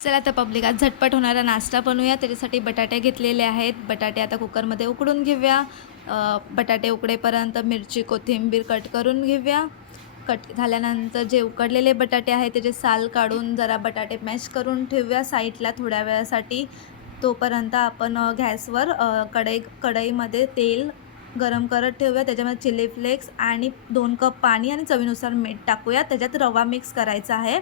चला तर पब्लिक आज झटपट होणारा नाश्ता बनवूया. त्याच्यासाठी बटाटे घेतलेले आहेत. बटाटे आता कुकरमध्ये उकडून घेऊया. बटाटे उकडेपर्यंत मिरची कोथिंबीर कट करून घेऊया. कट झाल्यानंतर जे उकडलेले बटाटे आहेत त्याचे साल काढून जरा बटाटे मॅश करून ठेवूया साईडला थोड्या वेळासाठी. तोपर्यंत आपण गॅसवर कढईमध्ये तेल गरम करत ठेवूया. त्याच्यामध्ये चिली फ्लेक्स आणि 2 कप पाणी आणि चवीनुसार मीठ टाकूया. त्याच्यात रवा मिक्स करायचा आहे.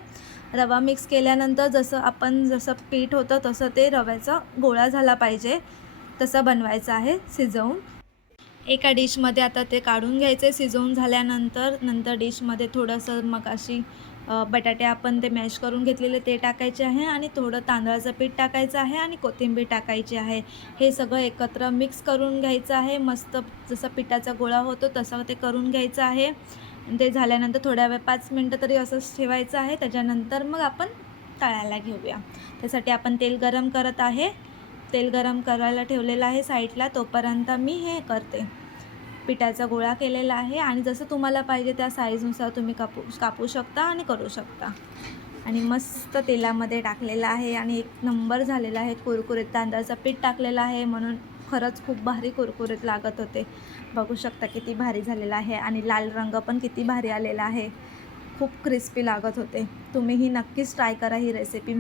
रवा मिक्स केल्यानंतर जसं पीठ होतं तसं ते रव्याचा गोळा झाला पाहिजे तसं बनवायचं आहे शिजवून. एका डिशमध्ये आता ते काढून घ्यायचे शिजवून झाल्यानंतर डिशमध्ये थोडंसं मगाशी बटाटे आपण ते मॅश करून घेतलेले ते टाकायचे आहे आणि थोडं तांदळाचं पीठ टाकायचं आहे आणि कोथिंबीर टाकायची आहे. हे सगळं एकत्र मिक्स करून घ्यायचं आहे. मस्त जसं पिठाचा गोळा होतो तसं ते करून घ्यायचं आहे. ते झाल्यानंतर थोड्या वेळ 5 मिनटं तरी असंच ठेवायचं आहे. त्याच्यानंतर मग आपण तळायला घेऊया. त्यासाठी आपण तेल गरम करत आहे. तेल गरम करायला ठेवलेलं आहे साईडला. तोपर्यंत मी हे करते, पिठाचा गोळा केलेला आहे आणि जसं तुम्हाला पाहिजे त्या साईजनुसार तुम्ही कापू शकता आणि करू शकता. आणि मस्त तेलामध्ये टाकलेलं आहे आणि एक नंबर झालेला आहे. कुरकुरीत तांदळाचं पीठ टाकलेलं आहे म्हणून खरंच खूप भारी कुरकुरीत लागत होते. बघू शकता किती भारी झालेला आहे आणि लाल रंग पण किती भारी आलेला आहे. खूप क्रिस्पी लागत होते. तुम्हीही नक्कीच ट्राय करा ही रेसिपी.